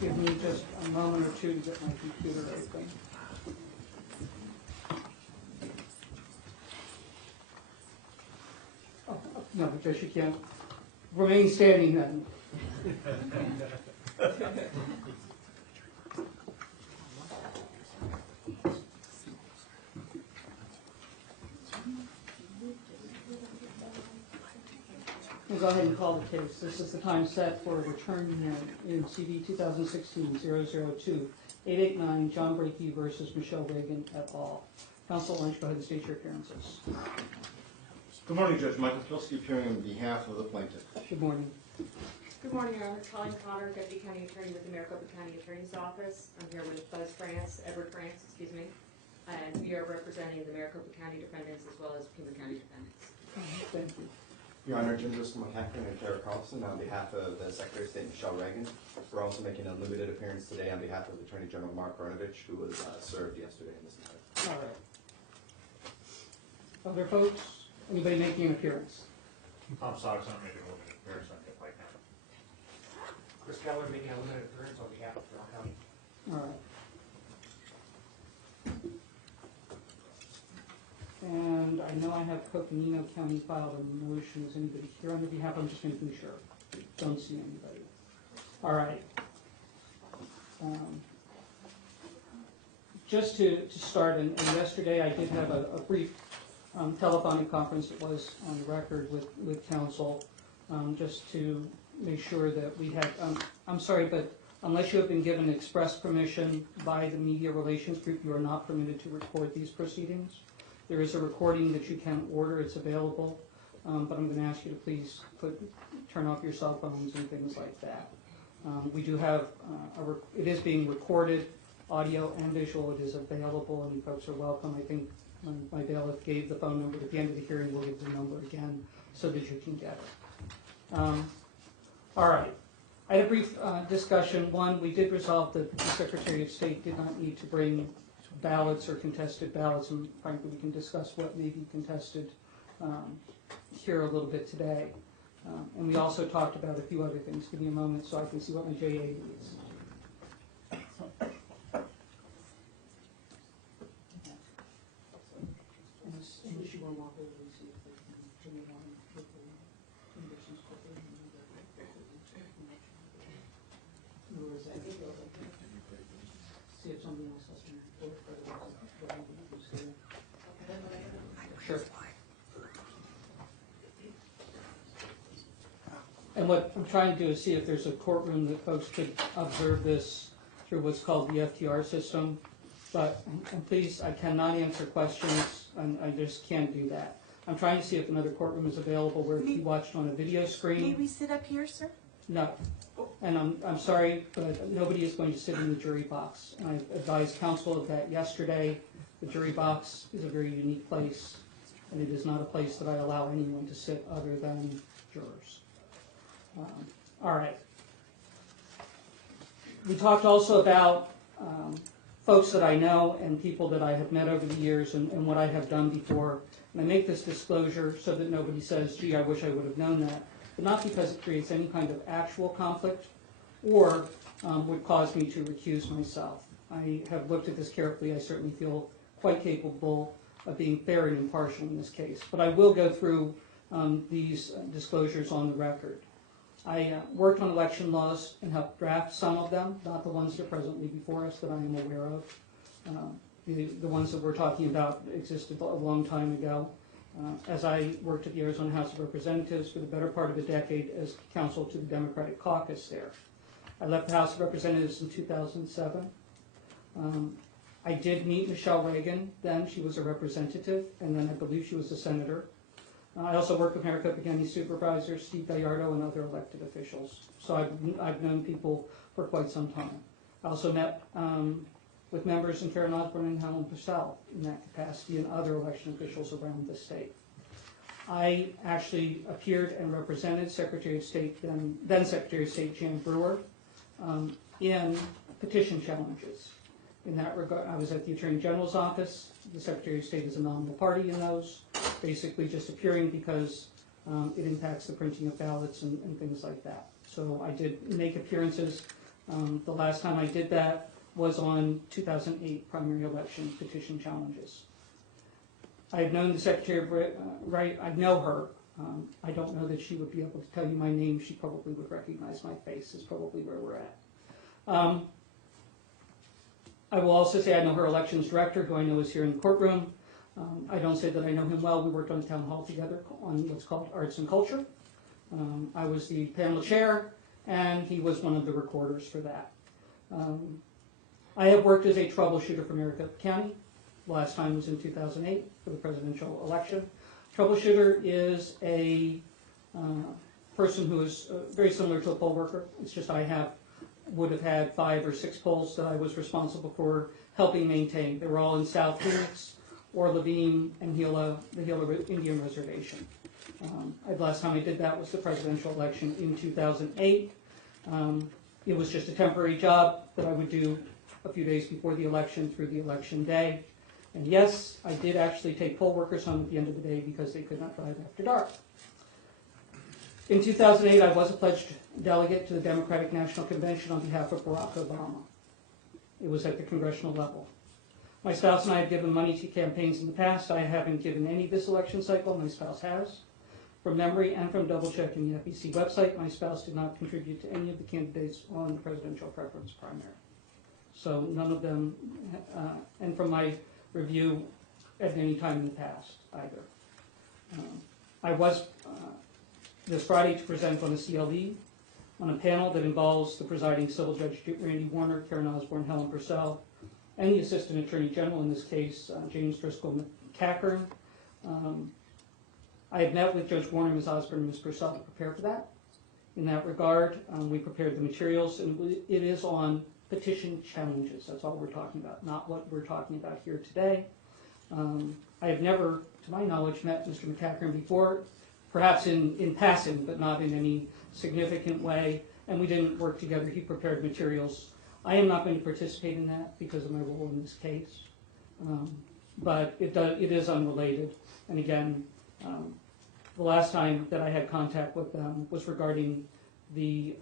Give me just a moment or two to get my computer open. Oh, no, because you can't remain standing then. We'll go ahead and call the case. This is the time set for a return in CV 2016-002, 889 John Brakey versus Michelle Reagan et al. Counsel, why don't you go ahead and state your appearances. Good morning, Judge Michael Pilsky, appearing on behalf of the plaintiff. Good morning. Good morning, Your Honor. Colleen Connor, Deputy County Attorney with the Maricopa County Attorney's Office. I'm here with Edward France, and we are representing the Maricopa County defendants as well as Pima County defendants. Thank you. Your Honor, Jim McCaffrey and Tara Carlson on behalf of the Secretary of State Michelle Reagan. We're also making a limited appearance today on behalf of Attorney General Mark Ronovich, who was served yesterday in this matter. All right. Other folks? Anybody making an appearance? I'm sorry, I'm making a limited appearance on it right now. Chris Keller making a limited appearance on behalf of Brown County. All right. And I know I have Coconino County filed a motion. Is anybody here on their behalf? I'm just making sure. Don't see anybody. All right. Just to start, and yesterday I did have a brief telephonic conference. It was on the record with counsel, just to make sure that we had, I'm sorry, but unless you have been given express permission by the Media Relations Group, you are not permitted to record these proceedings. There is a recording that you can order. It's available, but I'm going to ask you to please turn off your cell phones and things like that. We do have, it is being recorded, audio and visual. It is available, and you folks are welcome. I think my bailiff gave the phone number at the end of the hearing. We'll give the number again so that you can get it. All right. I had a brief discussion. One, we did resolve that the Secretary of State did not need to bring ballots or contested ballots, and frankly we can discuss what may be contested here a little bit today. And we also talked about a few other things. Give me a moment so I can see what my JA needs. See if somebody else has some. Sure. And what I'm trying to do is see if there's a courtroom that folks could observe this through what's called the FTR system. But, and please, I cannot answer questions, and I just can't do that. I'm trying to see if another courtroom is available where if you watched on a video screen. May we sit up here, sir? No. And I'm sorry, but nobody is going to sit in the jury box. I advised counsel of that yesterday. The jury box is a very unique place, and it is not a place that I allow anyone to sit other than jurors. All right. We talked also about folks that I know and people that I have met over the years and what I have done before. And I make this disclosure so that nobody says, gee, I wish I would have known that. But not because it creates any kind of actual conflict or would cause me to recuse myself. I have looked at this carefully. I certainly feel quite capable of being fair and impartial in this case. But I will go through these disclosures on the record. I worked on election laws and helped draft some of them, not the ones that are presently before us that I am aware of. The ones that we're talking about existed a long time ago. As I worked at the Arizona House of Representatives for the better part of a decade as counsel to the Democratic caucus there. I left the House of Representatives in 2007. I did meet Michelle Reagan then. She was a representative, and then I believe she was a senator. I also worked with Maricopa County Supervisor Steve Gallardo and other elected officials. So I've known people for quite some time. I also met with members in Karen Osborne and Helen Purcell in that capacity and other election officials around the state. I actually appeared and represented Secretary of State, then Secretary of State Jan Brewer, in petition challenges. In that regard, I was at the Attorney General's office. The Secretary of State is a nominal party in those, basically just appearing because it impacts the printing of ballots and things like that. So I did make appearances. The last time I did that was on 2008 primary election petition challenges. I have known the Secretary of Right, I know her. I don't know that she would be able to tell you my name. She probably would recognize my face, is probably where we're at. I will also say I know her elections director, who I know is here in the courtroom. I don't say that I know him well. We worked on the town hall together on what's called arts and culture. I was the panel chair, and he was one of the recorders for that. I have worked as a troubleshooter for Maricopa County. Last time was in 2008 for the presidential election. Troubleshooter is a person who is very similar to a poll worker. It's just would have had 5 or 6 polls that I was responsible for helping maintain. They were all in South Phoenix, or Levine, and the Gila Indian Reservation. The last time I did that was the presidential election in 2008. It was just a temporary job that I would do a few days before the election through the election day. And yes, I did actually take poll workers home at the end of the day because they could not drive after dark. In 2008, I was a pledged delegate to the Democratic National Convention on behalf of Barack Obama. It was at the congressional level. My spouse and I have given money to campaigns in the past. I haven't given any this election cycle. My spouse has. From memory and from double checking the FEC website, my spouse did not contribute to any of the candidates on the presidential preference primary. So none of them, and from my review, at any time in the past either. I was this Friday to present on a CLE on a panel that involves the presiding civil judge Randy Warner, Karen Osborne, Helen Purcell, and the Assistant Attorney General in this case, James Driscoll McCackern. I had met with Judge Warner, Ms. Osborne, and Ms. Purcell to prepare for that. In that regard, we prepared the materials, and it is on petition challenges. That's all we're talking about, not what we're talking about here today. I have never, to my knowledge, met Mr. McCackern before, perhaps in passing, but not in any significant way, and we didn't work together. He prepared materials. I am not going to participate in that because of my role in this case, but it is unrelated. And again, the last time that I had contact with them was regarding the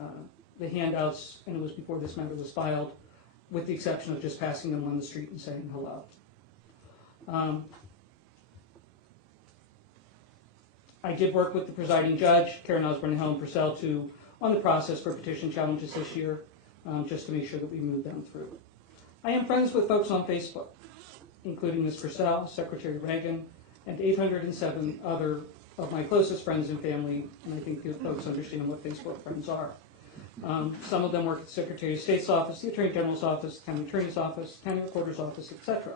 handouts, and it was before this matter was filed, with the exception of just passing them on the street and saying hello. I did work with the presiding judge, Karen Osborne and Helen Purcell, on the process for petition challenges this year, just to make sure that we move them through. I am friends with folks on Facebook, including Ms. Purcell, Secretary Reagan, and 807 other of my closest friends and family, and I think that folks understand what Facebook friends are. Some of them work at the Secretary of State's office, the Attorney General's office, the County Attorney's office, County Recorder's office, etc.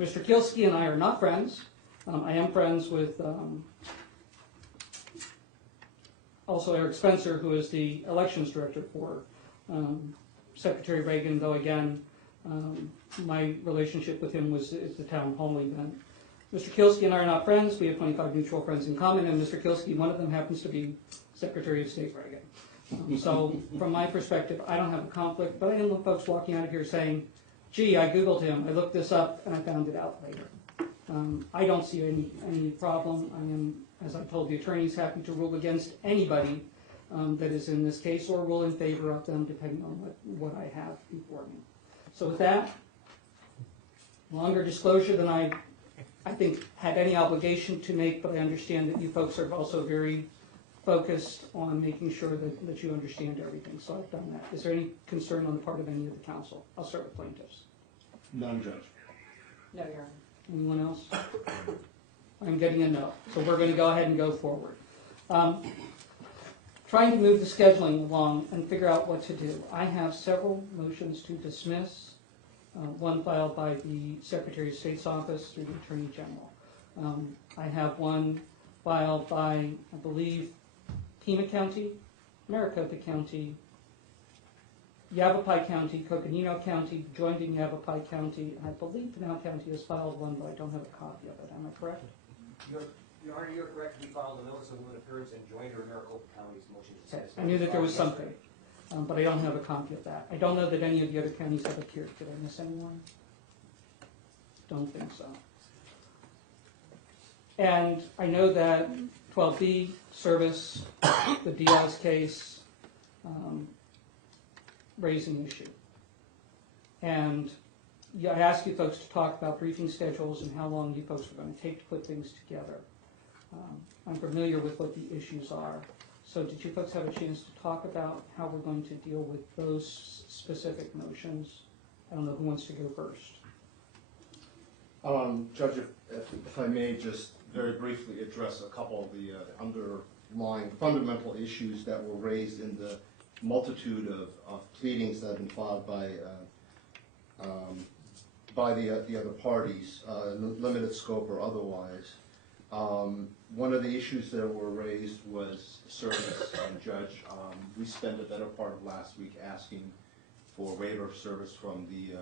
Mr. Kielski and I are not friends. I am friends with also Eric Spencer, who is the elections director for Secretary Reagan, though again, my relationship with him is the town hall event. Mr. Kielski and I are not friends. We have 25 mutual friends in common, and Mr. Kielski, one of them happens to be Secretary of State Reagan. So from my perspective, I don't have a conflict, but I am with folks walking out of here saying, gee, I Googled him, I looked this up, and I found it out later. I don't see any problem. I am, as I told the attorneys, happy to rule against anybody that is in this case, or rule in favor of them, depending on what I have before me. So with that, longer disclosure than I think had any obligation to make, but I understand that you folks are also very focused on making sure that you understand everything, so I've done that. Is there any concern on the part of any of the council? I'll start with plaintiffs. None, Judge. No, Your Honor. Anyone else? I'm getting a no, so we're going to go ahead and go forward. Trying to move the scheduling along and figure out what to do. I have several motions to dismiss, one filed by the Secretary of State's office through the Attorney General. I have one filed by, I believe, Pima County, Maricopa County, Yavapai County, Coconino County, joined in Yavapai County, and I believe Pinal County has filed one, but I don't have a copy of it. Am I correct? Your Honor, you're correct. We filed a notice of limited appearance and joined her Maricopa County's motion to dismiss. I knew that there was something, but I don't have a copy of that. I don't know that any of the other counties have appeared. Did I miss anyone? Don't think so. And I know that 12B, Service, the Diaz case, raise an issue. And I asked you folks to talk about briefing schedules and how long you folks were going to take to put things together. I'm familiar with what the issues are. So did you folks have a chance to talk about how we're going to deal with those specific motions? I don't know who wants to go first. Judge, if I may just very briefly address a couple of the underlying fundamental issues that were raised in the multitude of pleadings that have been filed by the other parties, limited scope or otherwise. One of the issues that were raised was service. Judge, we spent a better part of last week asking for waiver of service from the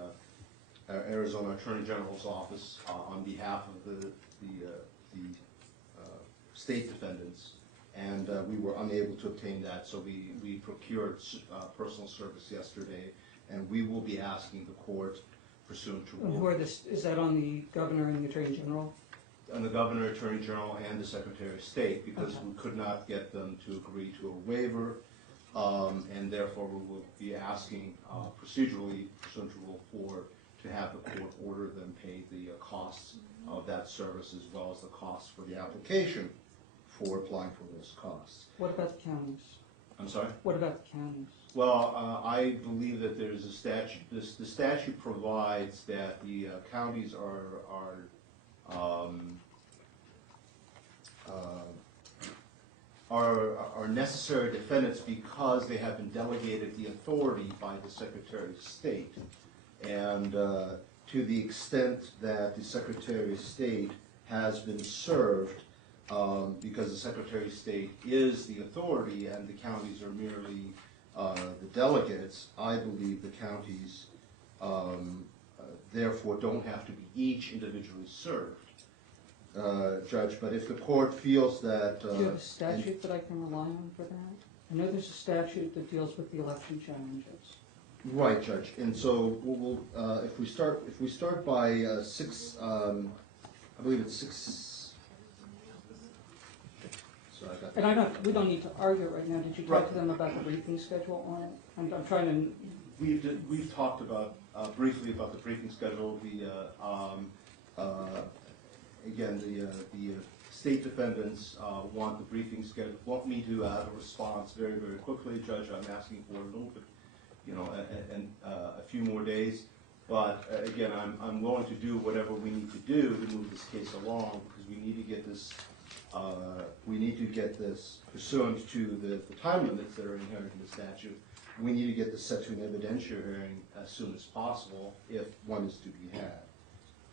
Arizona Attorney General's office on behalf of the state defendants, and we were unable to obtain that, so we procured personal service yesterday, and we will be asking the court pursuant to And who are this? Is that on the governor and the attorney general? on the governor, attorney general, and the secretary of state, because we could not get them to agree to a waiver, and therefore we will be asking procedurally pursuant to Rule 4 to have the court order them pay the costs of that service as well as the costs for the application for applying for those costs. What about the counties? I'm sorry? What about the counties? Well, I believe that there's a statute, the statute provides that the counties are necessary defendants because they have been delegated the authority by the Secretary of State. And to the extent that the Secretary of State has been served, because the Secretary of State is the authority and the counties are merely the delegates, I believe the counties therefore don't have to be each individually served. Judge, but if the court feels that... Do you have a statute that I can rely on for that? I know there's a statute that deals with the election challenges. Right, Judge, and so we'll, if we start by 6, I believe it's 6. Sorry, I got that. And we don't need to argue it right now. Did you talk to them about the briefing schedule on it? I'm trying to... We've talked about briefly about the briefing schedule. Again, the state defendants want the briefing schedule, want me to have a response very, very quickly. Judge, I'm asking for a little bit, a few more days. But again, I'm willing to do whatever we need to do to move this case along, because we need to get this. We need to get this pursuant to the time limits that are inherent in the statute. We need to get this set to an evidentiary hearing as soon as possible, if one is to be had.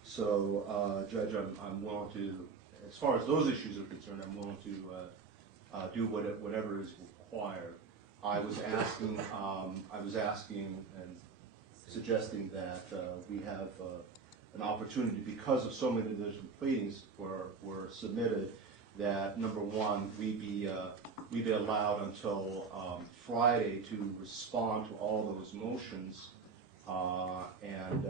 So, Judge, I'm willing to, as far as those issues are concerned, I'm willing to do whatever is required. I was asking and suggesting that we have an opportunity, because of so many different pleadings were submitted, that number one, we be allowed until Friday to respond to all those motions, and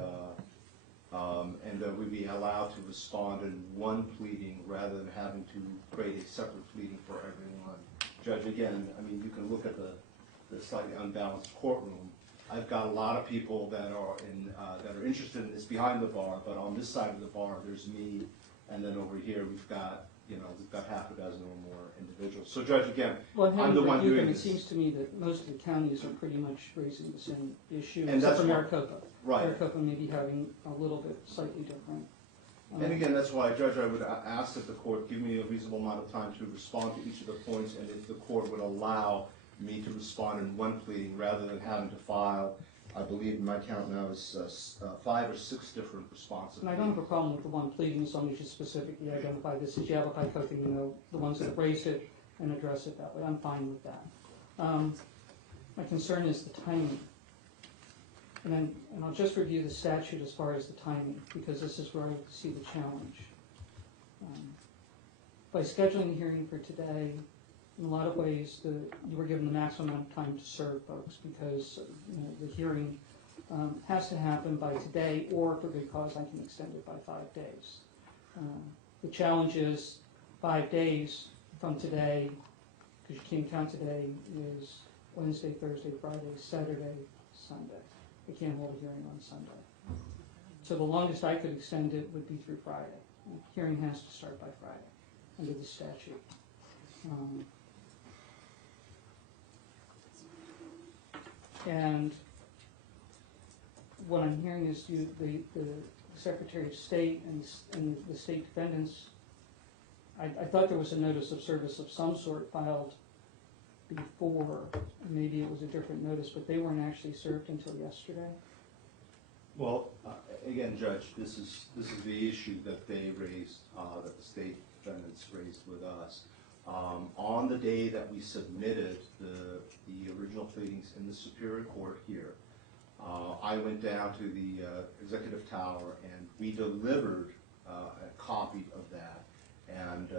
that we be allowed to respond in one pleading rather than having to create a separate pleading for everyone. Judge, again, I mean, you can look at the slightly unbalanced courtroom. I've got a lot of people that are interested in this behind the bar, but on this side of the bar, there's me, and then over here we've got half a dozen or more individuals. So, Judge, again, I'm the one doing this. It seems to me that most of the counties are pretty much raising the same issue, And except that's for why- Maricopa. Right. Maricopa may be having a little bit slightly different. And again, that's why, Judge, I would ask that the court give me a reasonable amount of time to respond to each of the points, and if the court would allow me to respond in one pleading rather than having to file, I believe my count now is 5 or 6 different responses. And I don't have a problem with the one pleading as long as you specifically identify this as Yavapai, the ones that raise it and address it that way. I'm fine with that. My concern is the timing. And I'll just review the statute as far as the timing, because this is where I see the challenge. By scheduling a hearing for today, in a lot of ways, you were given the maximum amount of time to serve folks, because the hearing has to happen by today, or for good cause, I can extend it by 5 days. The challenge is 5 days from today, because you can't count today, is Wednesday, Thursday, Friday, Saturday, can't hold a hearing on Sunday. So the longest I could extend it would be through Friday. The hearing has to start by Friday under the statute. And what I'm hearing is the Secretary of State and the state defendants, I thought there was a notice of service of some sort filed before, maybe it was a different notice, but they weren't actually served until yesterday. Well, again, Judge, this is the issue that they raised, that the state defendants raised with us. On the day that we submitted the original pleadings in the Superior Court here, I went down to the Executive Tower and we delivered a copy of that. And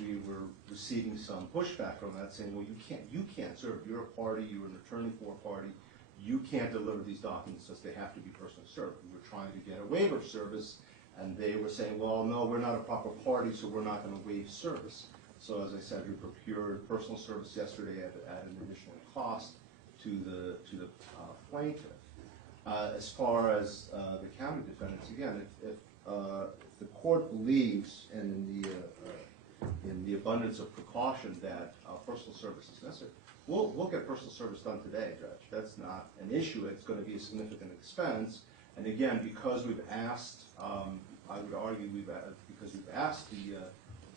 we were receiving some pushback from that, saying, well, you can't serve, you're a party, you're an attorney for a party, you can't deliver these documents since they have to be personally served. We were trying to get a waiver of service, and they were saying, well, no, we're not a proper party, so we're not going to waive service. So as I said, we procured personal service yesterday at an additional cost to the plaintiff. As far as the county defendants, again, if the court believes, and in the abundance of precaution, that personal service is necessary, we'll get personal service done today, Judge. That's not an issue. It's going to be a significant expense. And again, because we've asked, I would argue because we've asked the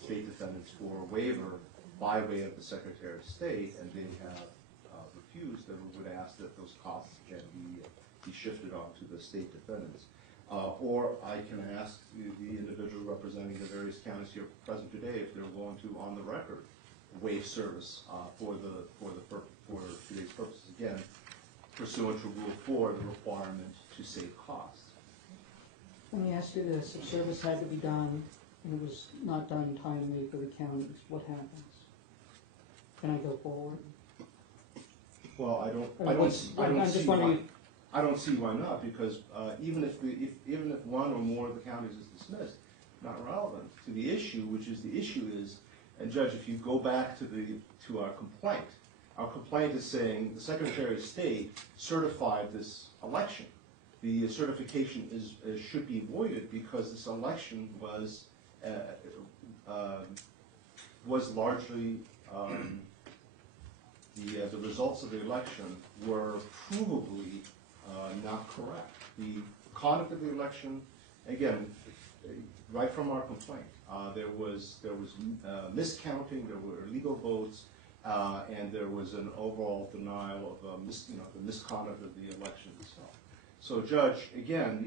state defendants for a waiver by way of the Secretary of State, and they have refused, then we would ask that those costs can be shifted onto the state defendants. Or I can ask the individual representing the various counties here present today if they're willing to, on the record, waive service for today's purposes. Again, pursuant to Rule 4, the requirement to save costs. Let me ask you this, if service had to be done and it was not done timely for the counties, what happens? Can I go forward? Well, I don't see why not, because even if one or more of the counties is dismissed, not relevant to the issue, which is the issue is, and Judge, if you go back to our complaint is saying the Secretary of State certified this election. The certification should be voided because this election was largely the results of the election were provably not correct. The conduct of the election, again, right from our complaint, there was miscounting, there were illegal votes, and there was an overall denial of the misconduct of the election itself. So, Judge, again,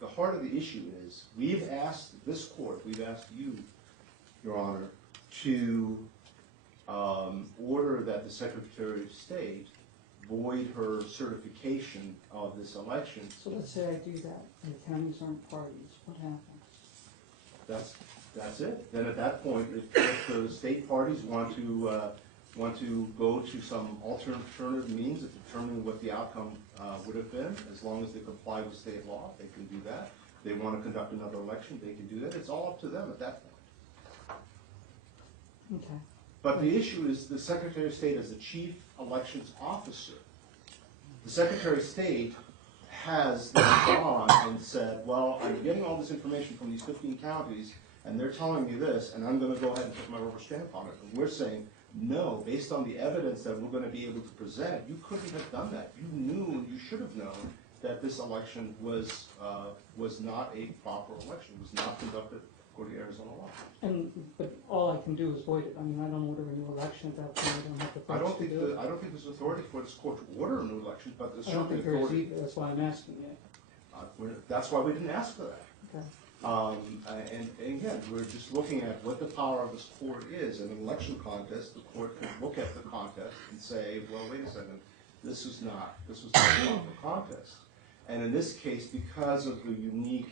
the heart of the issue is we've asked this court, we've asked you, Your Honor, to order that the Secretary of State void her certification of this election. So let's say I do that and the counties aren't parties, what happens? That's it. Then at that point, if the state parties want to go to some alternative means of determining what the outcome would have been, as long as they comply with state law, they can do that. If they want to conduct another election, they can do that. It's all up to them at that point. Okay. But the issue is the Secretary of State as the chief elections officer. The Secretary of State has gone and said, well, I'm getting all this information from these 15 counties, and they're telling me this, and I'm going to go ahead and put my rubber stamp on it. And we're saying, no, based on the evidence that we're going to be able to present, you couldn't have done that. You knew, you should have known that this election was not a proper election, was not conducted according to Arizona law. But all I can do is void it. I mean, I don't order a new election at that point. I don't have the I votes don't to do it. I don't think there's authority for this court to order a new election, but there's I don't certainly think there is authority. either. That's why I'm asking you. That's why we didn't ask for that. Okay. And again, we're just looking at what the power of this court is. In an election contest, the court can look at the contest and say, well, wait a second, this was not a proper contest. And in this case, because of the unique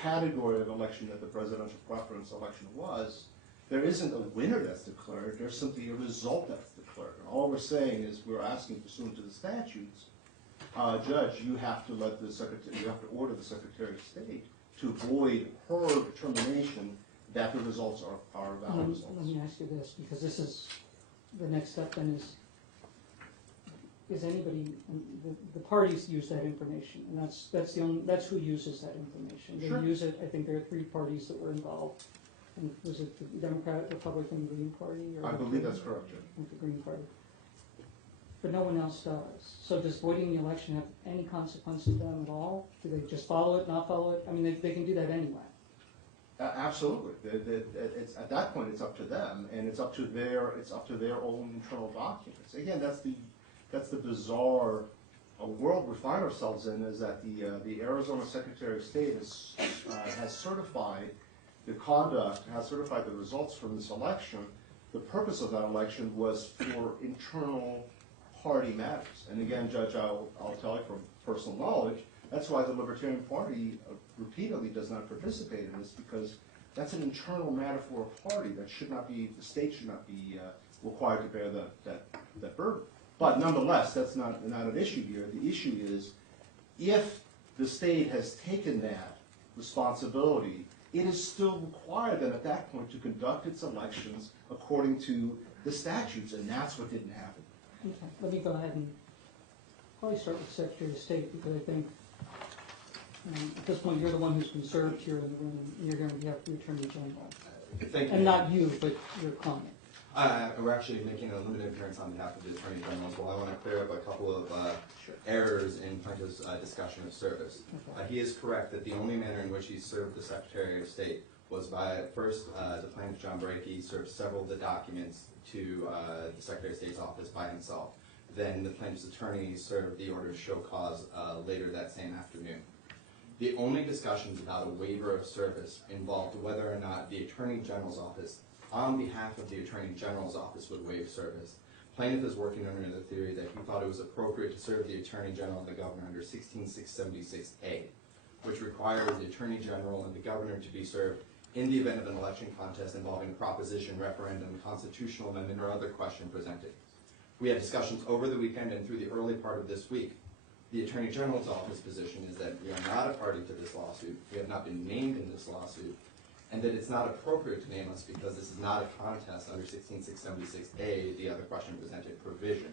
category of election that the presidential preference election was, there isn't a winner that's declared, there's simply a result that's declared. And all we're saying is we're asking, pursuant to the statutes, Judge, you have to order the Secretary of State to void her determination that the results are valid results. Let me ask you this, because this is the next step then is is anybody, the parties use that information, and that's who uses that information. Sure. They use it, I think there are 3 parties that were involved. And was it the Democrat, Republican, Green Party? Or I believe that's correct, Judge. with the Green Party. But no one else does. So does voiding the election have any consequence to them at all? Do they just follow it, not follow it? I mean, they can do that anyway. Absolutely. It's, at that point, it's up to them, and it's up to their own internal documents. Again, that's the bizarre world we find ourselves in, is that the Arizona Secretary of State has certified the conduct, has certified the results from this election. The purpose of that election was for internal party matters. And again, Judge, I'll tell you from personal knowledge, that's why the Libertarian Party repeatedly does not participate in this, because that's an internal matter for a party that should not be, the state should not be required to bear that burden. But nonetheless, that's not an issue here. The issue is, if the state has taken that responsibility, it is still required then at that point to conduct its elections according to the statutes, and that's what didn't happen. Okay, let me go ahead and probably start with Secretary of State, because I think at this point you're the one who's been served here in the room, and you're going to be the Attorney General. Thank you. And not you, but your client. We're actually making a limited appearance on behalf of the Attorney General as well. I want to clear up a couple of errors in plaintiff's discussion of service. Okay. He is correct that the only manner in which he served the Secretary of State was by, first, the plaintiff, John Brakey, served several of the documents to the Secretary of State's office by himself. Then the plaintiff's attorney served the order to show cause later that same afternoon. The only discussions about a waiver of service involved whether or not the Attorney General's office, on behalf of the Attorney General's office, would waive service. Plaintiff is working under the theory that he thought it was appropriate to serve the Attorney General and the Governor under 16676A, which requires the Attorney General and the Governor to be served in the event of an election contest involving a proposition, referendum, constitutional amendment, or other question presented. We had discussions over the weekend and through the early part of this week. The Attorney General's office position is that we are not a party to this lawsuit, we have not been named in this lawsuit, and that it's not appropriate to name us because this is not a contest under 16676A, the other question presented provision.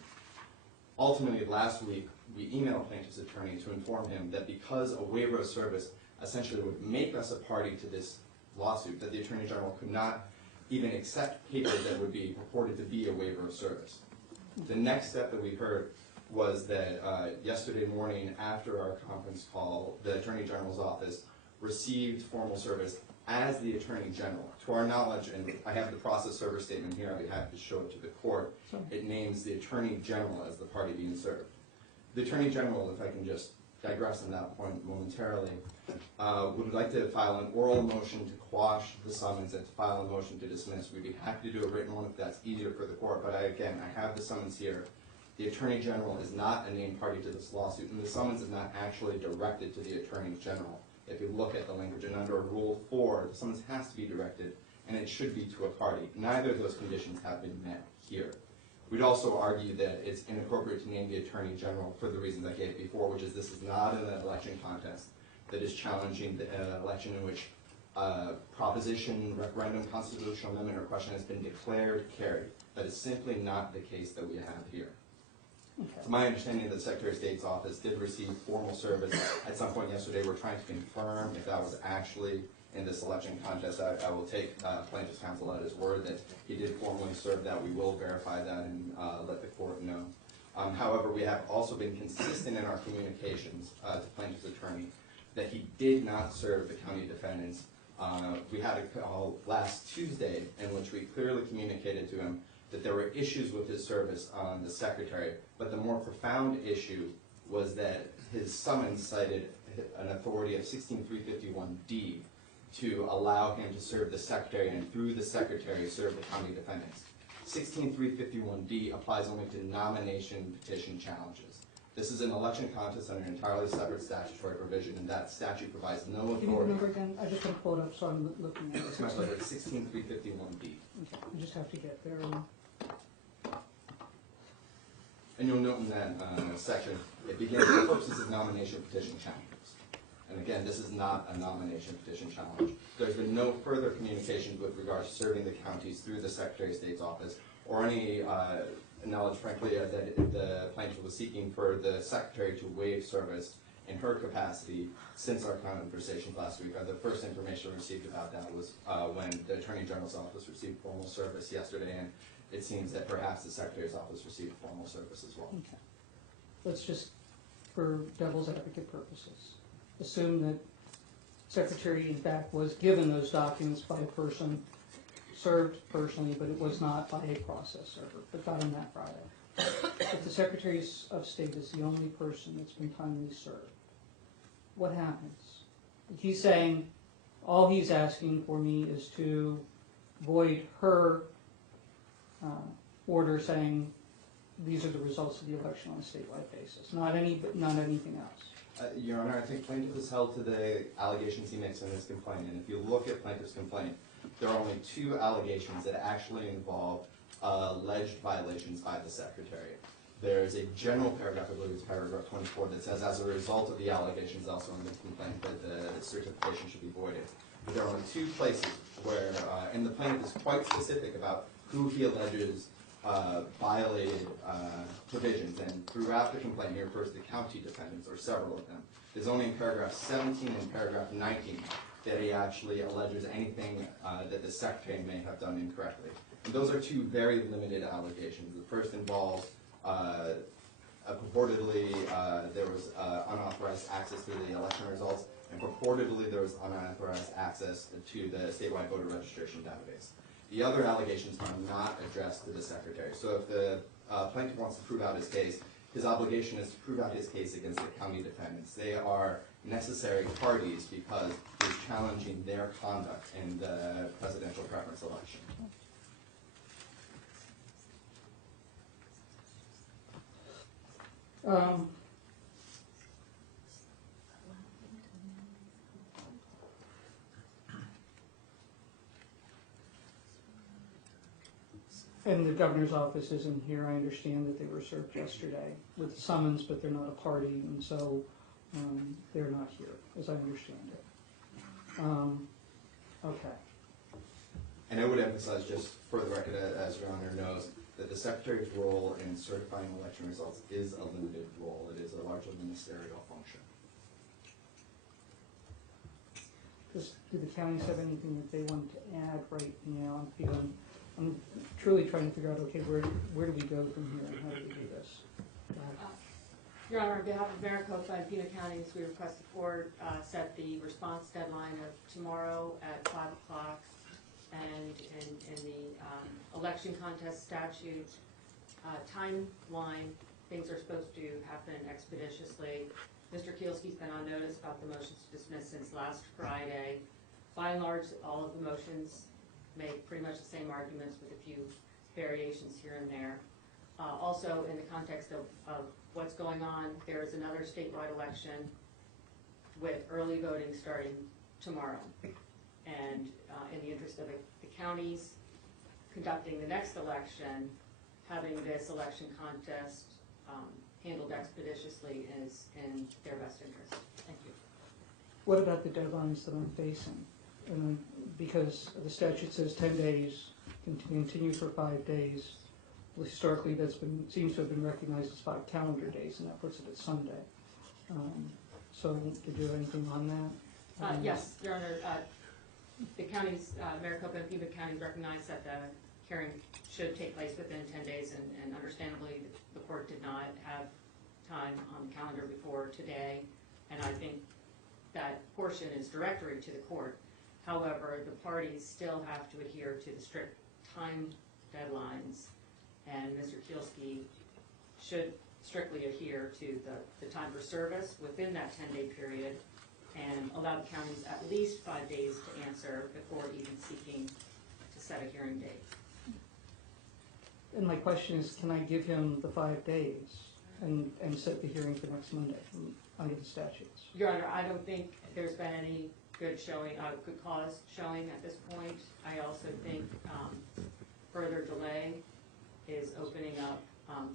Ultimately, last week, we emailed plaintiff's attorney to inform him that because a waiver of service essentially would make us a party to this lawsuit, that the Attorney General could not even accept papers that would be purported to be a waiver of service. The next step that we heard was that yesterday morning after our conference call, the Attorney General's office received formal service as the Attorney General. To our knowledge, and I have the process server statement here, I'd be happy to show it to the court, it names the Attorney General as the party being served. The Attorney General, if I can just digress on that point momentarily, would like to file an oral motion to quash the summons and to file a motion to dismiss. We'd be happy to do a written one if that's easier for the court, but again, I have the summons here. The Attorney General is not a named party to this lawsuit, and the summons is not actually directed to the Attorney General. If you look at the language, and under Rule 4, the summons has to be directed, and it should be to a party. Neither of those conditions have been met here. We'd also argue that it's inappropriate to name the Attorney General for the reasons I gave before, which is this is not an election contest that is challenging the election in which proposition, referendum, constitutional amendment, or question has been declared carried. That is simply not the case that we have here. Okay. It's my understanding that the Secretary of State's office did receive formal service at some point yesterday. We're trying to confirm if that was actually in this election contest. I will take plaintiff's counsel at his word that he did formally serve that. We will verify that and let the court know. However, we have also been consistent in our communications to plaintiff's attorney that he did not serve the county defendants. We had a call last Tuesday in which we clearly communicated to him that there were issues with his service on the secretary, but the more profound issue was that his summons cited an authority of 16351D to allow him to serve the secretary, and through the secretary serve the county defendants. 16351D applies only to nomination petition challenges. This is an election contest under an entirely separate statutory provision, and that statute provides no authority. Give me the number again. I just want to pull it up so I'm looking at it. It's much like 16351D. Okay. I just have to get there. And you'll note in that section, it begins for purposes of nomination petition challenges. And again, this is not a nomination petition challenge. There's been no further communications with regards to serving the counties through the Secretary of State's office or any acknowledge frankly that the plaintiff was seeking for the secretary to waive service in her capacity since our conversations last week. The first information we received about that was when the Attorney General's office received formal service yesterday, and it seems that perhaps the Secretary's office received formal service as well. Okay. Let's just, for devil's advocate purposes, assume that Secretary in fact was given those documents by a person, served personally, but it was not by a process server, but got on that Friday. If the Secretary of State is the only person that's been timely served, what happens? He's saying, all he's asking for me is to void her order saying these are the results of the election on a statewide basis, not anything else. Your Honor, I think plaintiff is held to the allegations he makes in his complaint, and if you look at plaintiff's complaint, there are only 2 allegations that actually involve alleged violations by the Secretary. There's a general paragraph, I believe it's paragraph 24, that says as a result of the allegations also in the complaint that the certification should be voided. But there are only 2 places where, and the plaintiff is quite specific about who he alleges violated provisions, and throughout the complaint he refers to county defendants, or several of them. There's only in paragraph 17 and paragraph 19 that he actually alleges anything that the Secretary may have done incorrectly. And those are 2 very limited allegations. The first involves purportedly there was unauthorized access to the election results, and purportedly there was unauthorized access to the statewide voter registration database. The other allegations are not addressed to the Secretary. So if the plaintiff wants to prove out his case, his obligation is to prove out his case against the county defendants. They are necessary parties because he's challenging their conduct in the presidential preference election. And the governor's office isn't here. I understand that they were served yesterday with summons, but they're not a party, and so they're not here, as I understand it. Okay. And I would emphasize, just for the record, as Your Honor knows, that the Secretary's role in certifying election results is a limited role. It is a largely ministerial function. Do the counties have anything that they want to add right now? I'm truly trying to figure out, okay, where do we go from here, and how do we do this? Your Honor, on behalf of Maricopa and Pima counties, we request the court set the response deadline of tomorrow at 5 o'clock. And in the election contest statute timeline, things are supposed to happen expeditiously. Mr. Kielski's been on notice about the motions to dismiss since last Friday. By and large, all of the motions make pretty much the same arguments with a few variations here and there. Also, in the context of what's going on, there is another statewide election with early voting starting tomorrow. And in the interest of the counties conducting the next election, having this election contest handled expeditiously is in their best interest. Thank you. What about the deadlines that I'm facing? Because the statute says 10 days, continue for 5 days. Well, historically, seems to have been recognized as 5 calendar days, and that puts it at Sunday. So, did you have anything on that? Yes, Your Honor. The counties, Maricopa and Pima counties, recognize that the hearing should take place within 10 days, and understandably, the court did not have time on the calendar before today, and I think that portion is directory to the court. However, the parties still have to adhere to the strict time deadlines, and Mr. Kielski should strictly adhere to the time for service within that 10-day period, and allow the counties at least 5 days to answer before even seeking to set a hearing date. And my question is, can I give him the 5 days and set the hearing for next Monday under the statutes? Your Honor, I don't think there's been any good cause showing at this point. I also think further delay is opening up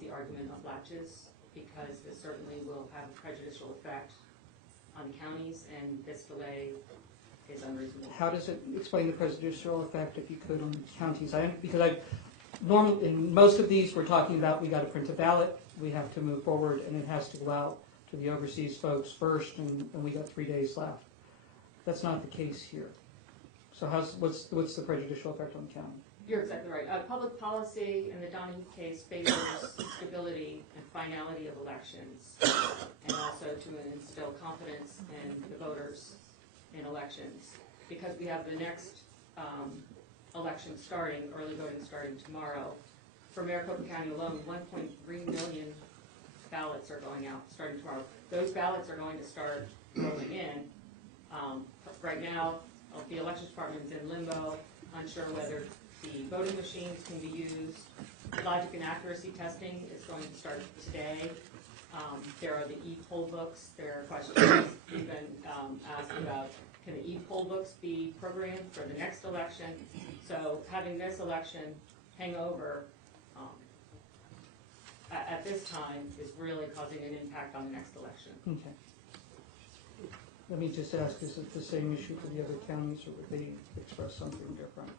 the argument of latches, because this certainly will have a prejudicial effect on the counties, and this delay is unreasonable. How does it explain the prejudicial effect, if you could, on the counties? Because in most of these, we're talking about, we gotta print a ballot, we have to move forward, and it has to go out to the overseas folks first, and we got 3 days left. That's not the case here. So what's the prejudicial effect on the county? You're exactly right. Public policy in the Donahue case favors stability and finality of elections, and also to instill confidence in the voters in elections. Because we have the next election starting, early voting starting tomorrow. For Maricopa County alone, 1.3 million ballots are going out starting tomorrow. Those ballots are going to start rolling in. Right now, the elections department is in limbo, unsure whether the voting machines can be used. Logic and accuracy testing is going to start today. There are the e-poll books. There are questions even asked about, can the e-poll books be programmed for the next election? So having this election hang over at this time is really causing an impact on the next election. Okay. Let me just ask, is it the same issue for the other counties, or would they express something different?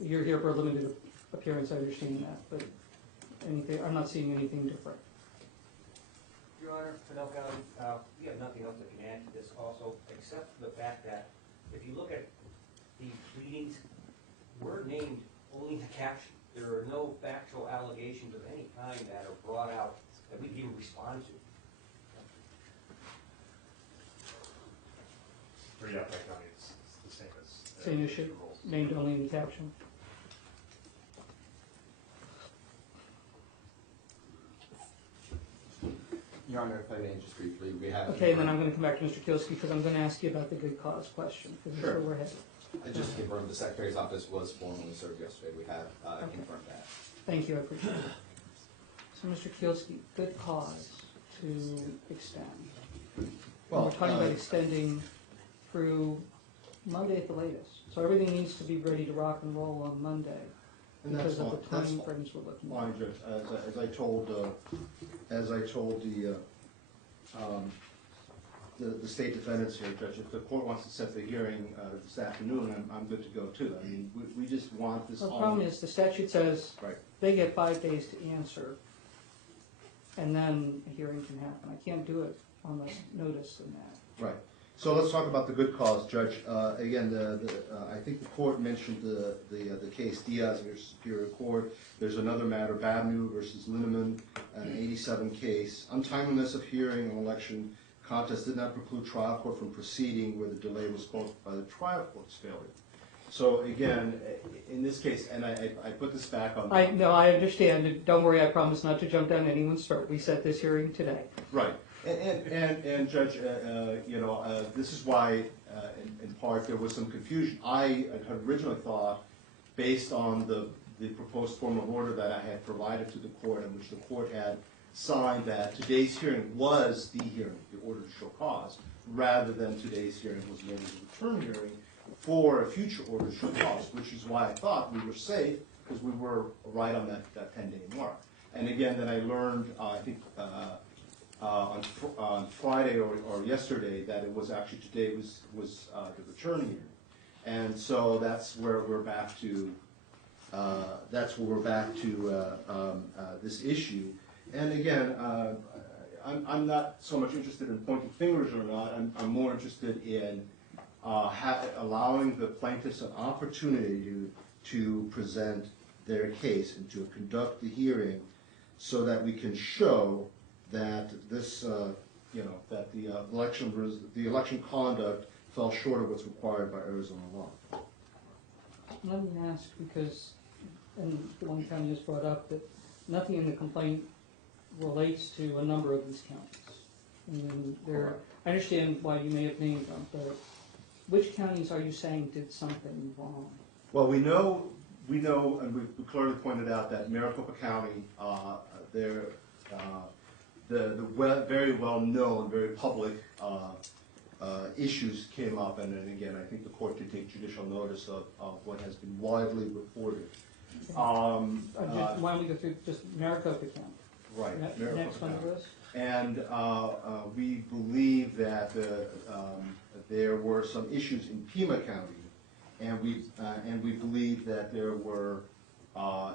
You're here for a limited appearance, I understand that, but anything, I'm not seeing anything different. Your Honor, Pinell County, we have nothing else that can add to this also, except for the fact that if you look at the pleadings, we're named only in the caption. There are no factual allegations of any kind that are brought out that we can even respond to. For Yavapai County, it's the same as. Same issue, rules. named only in the caption. Your Honor, if I may just briefly, we have. Okay, and then I'm gonna come back to Mr. Kielski, because I'm gonna ask you about the good cause question, because that's where we're headed. I just confirmed the Secretary's office was formally served yesterday. We have confirmed that. Thank you, I appreciate it. So, Mr. Kielski, good cause to extend. Well, We're talking about extending through Monday at the latest. So everything needs to be ready to rock and roll on Monday, And that's because of the fine, that's time fine. frames we're looking Fine, at. Judge, as I told the state defendants here, Judge, if the court wants to set the hearing this afternoon, I'm good to go too. I mean, we just want this The on. problem is, the statute says Right. they get 5 days to answer, and then a hearing can happen. I can't do it on less notice than that. Right. So let's talk about the good cause, Judge. Again, I think the court mentioned the case Diaz versus Superior Court. There's another matter, Babnew versus Linneman, an 87 case. Untimeliness of hearing on election contest did not preclude trial court from proceeding where the delay was caused by the trial court's failure. So again, in this case, and I put this back on. I understand. Don't worry, I promise not to jump down anyone's throat. We set this hearing today. Right. And Judge, this is why, in part, there was some confusion. I had originally thought, based on the proposed form of order that I had provided to the court, in which the court had signed, that today's hearing was the hearing, the order to show cause, rather than today's hearing was maybe the return hearing for a future order to show cause, which is why I thought we were safe, because we were right on that 10-day mark. And again, then I learned, I think, on Friday or yesterday, that it was actually today was the return hearing, and so that's where we're back to. This issue, and again, I'm not so much interested in pointing fingers or not. I'm more interested in allowing the plaintiffs an opportunity to present their case and to conduct the hearing, so that we can show that this, that the election conduct fell short of what's required by Arizona law. Let me ask, because, and the one county has brought up that nothing in the complaint relates to a number of these counties. I understand why you may have named them, but which counties are you saying did something wrong? Well, we know, and we clearly pointed out that Maricopa County, the very well-known, very public issues came up, and then again, I think the court can take judicial notice of what has been widely reported. Why don't we go through just Maricopa County? Right. Next on the list. And we believe that there were some issues in Pima County, and we believe that there were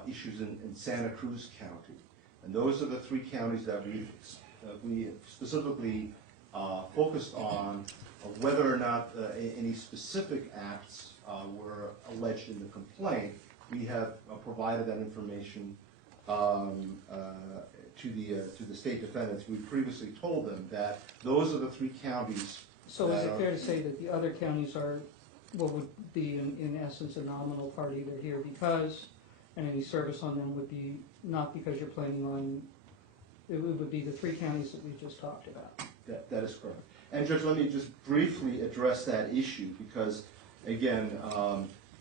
issues in Santa Cruz County. And those are the three counties that we specifically focused on whether or not any specific acts were alleged in the complaint. We have provided that information to the state defendants. We previously told them that those are the three counties. So is it fair to say that the other counties are, what would be in essence a nominal party that here because, and any service on them would be not because you're planning on, it would be the three counties that we just talked about? That is correct. And Judge, let me just briefly address that issue because, again,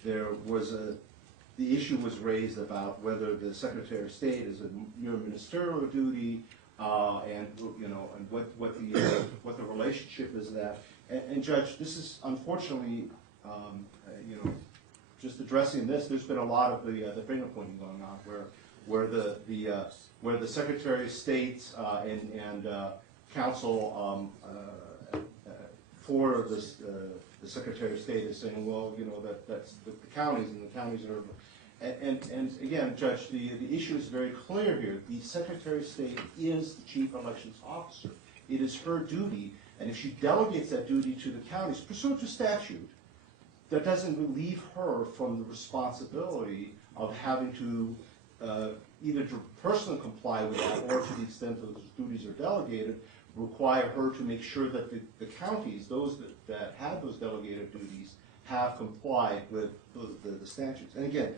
the issue was raised about whether the Secretary of State is a mere ministerial duty, and what the relationship is that. And Judge, this is unfortunately, just addressing this. There's been a lot of the finger pointing going on where the Secretary of State and counsel for the Secretary of State is saying, well, that's the counties, and the counties are. And again, Judge, the issue is very clear here. The Secretary of State is the Chief Elections Officer. It is her duty, and if she delegates that duty to the counties, pursuant to statute, that doesn't relieve her from the responsibility of having to either to personally comply with that, or to the extent that those duties are delegated, require her to make sure that the counties, those that have those delegated duties, have complied with the statutes. And again,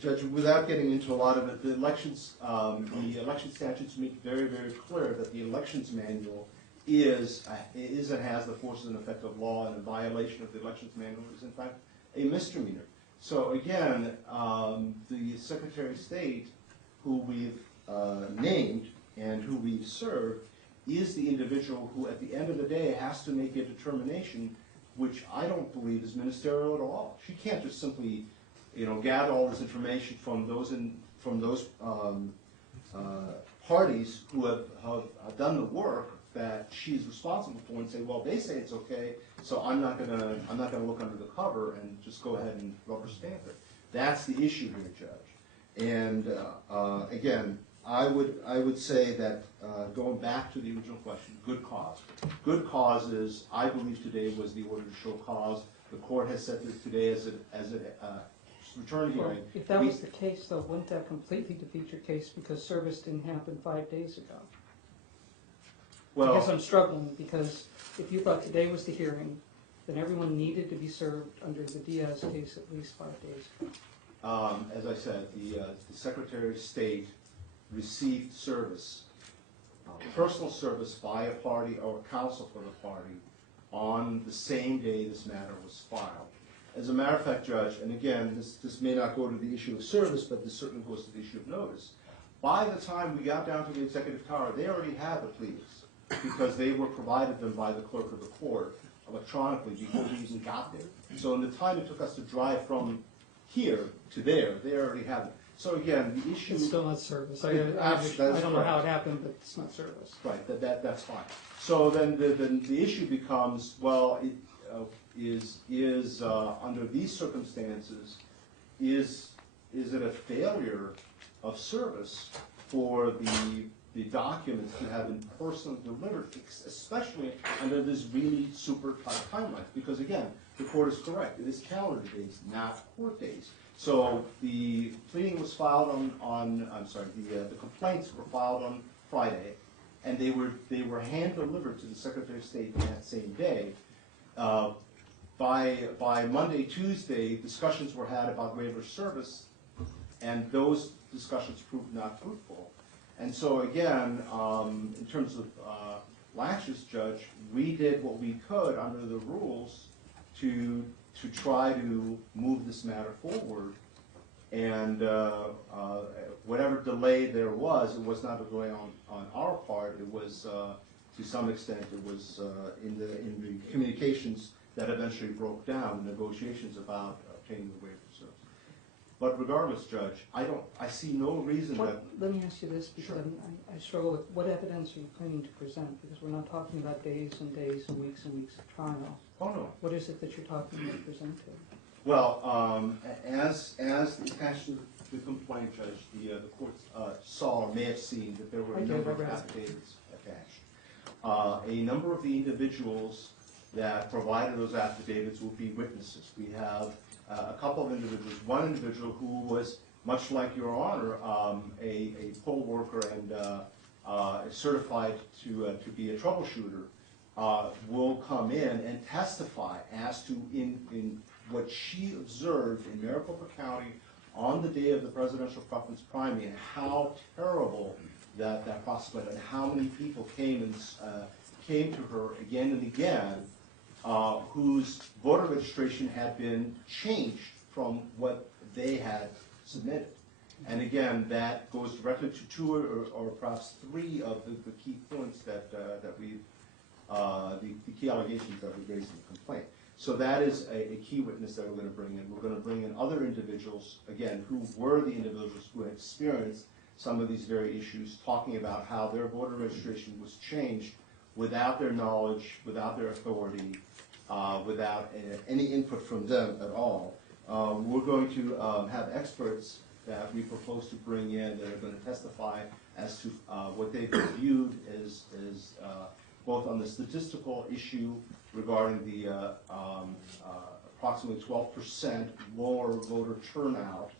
Judge, without getting into a lot of it, the election statutes make very, very clear that the elections manual is and has the force and effect of law, and a violation of the elections manual is in fact a misdemeanor. So again, the Secretary of State, who we've named and who we've served, is the individual who at the end of the day has to make a determination, which I don't believe is ministerial at all. She can't just simply gather all this information from those parties who have done the work that she's responsible for, and say, well, they say it's okay, so I'm not gonna look under the cover and just go ahead and rubber stamp it. That's the issue here, Judge. And again, I would say that going back to the original question, good cause. Good cause is, I believe today was the order to show cause. The court has set this today as a return hearing. Well, if that was the case, though, wouldn't that completely defeat your case because service didn't happen 5 days ago? Well, I guess I'm struggling because if you thought today was the hearing, then everyone needed to be served under the Diaz case at least 5 days ago. as I said, the Secretary of State received service, personal service by a party or counsel for the party on the same day this matter was filed. As a matter of fact, Judge, and again, this may not go to the issue of service, but this certainly goes to the issue of notice. By the time we got down to the executive tower, they already had the pleas because they were provided them by the clerk of the court electronically before we even got there. So in the time it took us to drive from here to there, they already had it. So again, the issue... It's still not service. I That's don't know how correct. it happened, but it's not service. Right, that's fine. So then the issue becomes, well, under these circumstances, is it a failure of service for the documents to have been personally delivered, especially under this really super tight timeline? Because again, the court is correct. It is calendar days, not court days. So the pleading was filed the complaints were filed on Friday, and they were hand delivered to the Secretary of State that same day. By Monday, Tuesday, discussions were had about waiver of service, and those discussions proved not fruitful. And so again, in terms of laches, Judge, we did what we could under the rules to try to move this matter forward. And whatever delay there was, it was not a delay on our part. It was, to some extent, it was in the communications that eventually broke down, the negotiations about obtaining the waiver of service. But regardless, Judge, I see no reason that... Let me ask you this, because Sure. I struggle with what evidence are you planning to present? Because we're not talking about days and days and weeks of trial. Oh, no. What is it that you're talking about presenting? Well, as attached to the complaint, Judge, the court saw or may have seen that there were a I did, number I of read it. affidavits attached. A number of the individuals that provided those affidavits will be witnesses. We have a couple of individuals, one individual who was, much like Your Honor, a poll worker and certified to be a troubleshooter, will come in and testify as to in what she observed in Maricopa County on the day of the presidential preference primary, and how terrible that process went, and how many people came to her again and again, whose voter registration had been changed from what they had submitted. And again, that goes directly to two or perhaps three of the key points that we've, the key allegations that we raised in the complaint. So that is a key witness that we're going to bring in. We're going to bring in other individuals, again, who were the individuals who had experienced some of these very issues, talking about how their voter registration was changed without their knowledge, without their authority, without any input from them at all. We're going to have experts that we propose to bring in that are going to testify as to what they've reviewed as both on the statistical issue regarding the approximately 12% lower voter turnout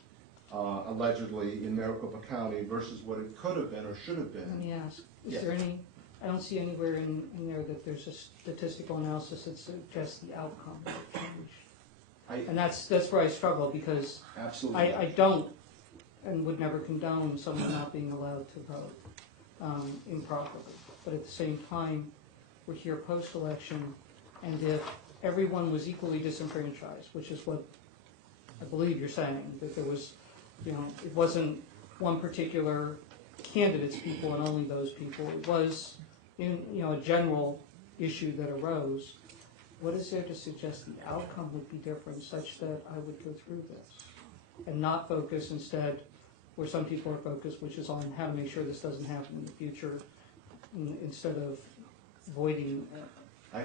allegedly in Maricopa County versus what it could have been or should have been. Let me ask, is Yes. there any, I don't see anywhere in there that there's a statistical analysis that suggests the outcome of the change. And that's where I struggle, because Absolutely. I don't and would never condone someone not being allowed to vote improperly. But at the same time, we're here post-election, and if everyone was equally disenfranchised, which is what I believe you're saying, that there was, you know, it wasn't one particular candidate's people and only those people, it was, in, you know, a general issue that arose, what is there to suggest the outcome would be different such that I would go through this? And not focus instead, where some people are focused, which is on how to make sure this doesn't happen in the future, instead of avoiding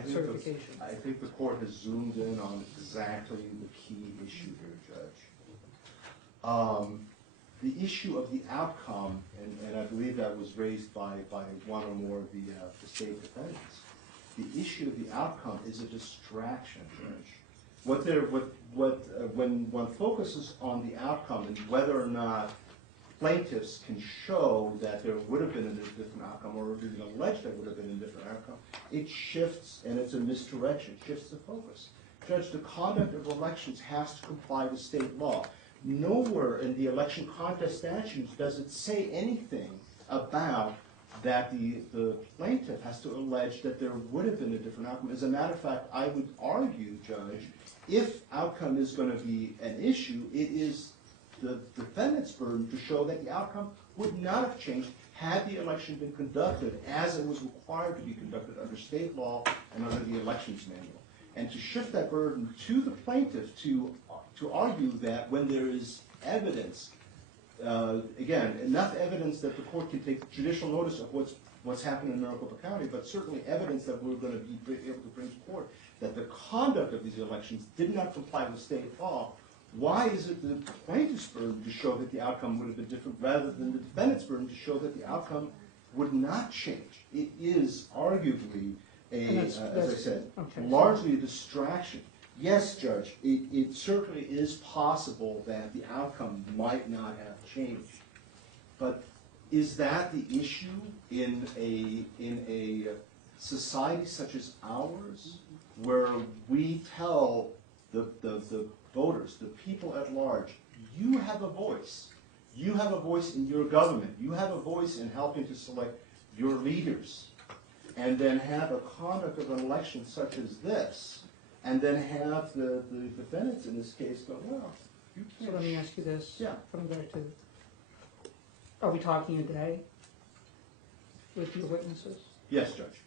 certification. I think the court has zoomed in on exactly the key issue here, Judge. The issue of the outcome, and I believe that was raised by one or more of the state defendants, the issue of the outcome is a distraction, Judge. When one focuses on the outcome and whether or not plaintiffs can show that there would have been a different outcome, or even allege there would have been a different outcome, it shifts, and it's a misdirection, shifts the focus. Judge, the conduct of elections has to comply with state law. Nowhere in the election contest statutes does it say anything about that the plaintiff has to allege that there would have been a different outcome. As a matter of fact, I would argue, Judge, if outcome is going to be an issue, it is the defendant's burden to show that the outcome would not have changed had the election been conducted as it was required to be conducted under state law and under the elections manual. And to shift that burden to the plaintiff to argue that when there is evidence, again, enough evidence that the court can take judicial notice of what's happened in Maricopa County, but certainly evidence that we're going to be able to bring to court that the conduct of these elections did not comply with state law. Why is it the plaintiff's burden to show that the outcome would have been different rather than the defendant's burden to show that the outcome would not change? It is arguably as I said, okay, largely a distraction. Yes, Judge, it certainly is possible that the outcome might not have changed. But is that the issue in a society such as ours, where we tell the voters, the people at large, you have a voice. You have a voice in your government. You have a voice in helping to select your leaders. And then have a conduct of an election such as this, and then have the defendants in this case go, well, you So can't. let me ask you this, Yeah. coming back to, are we talking a day with your witnesses? Yes, Judge.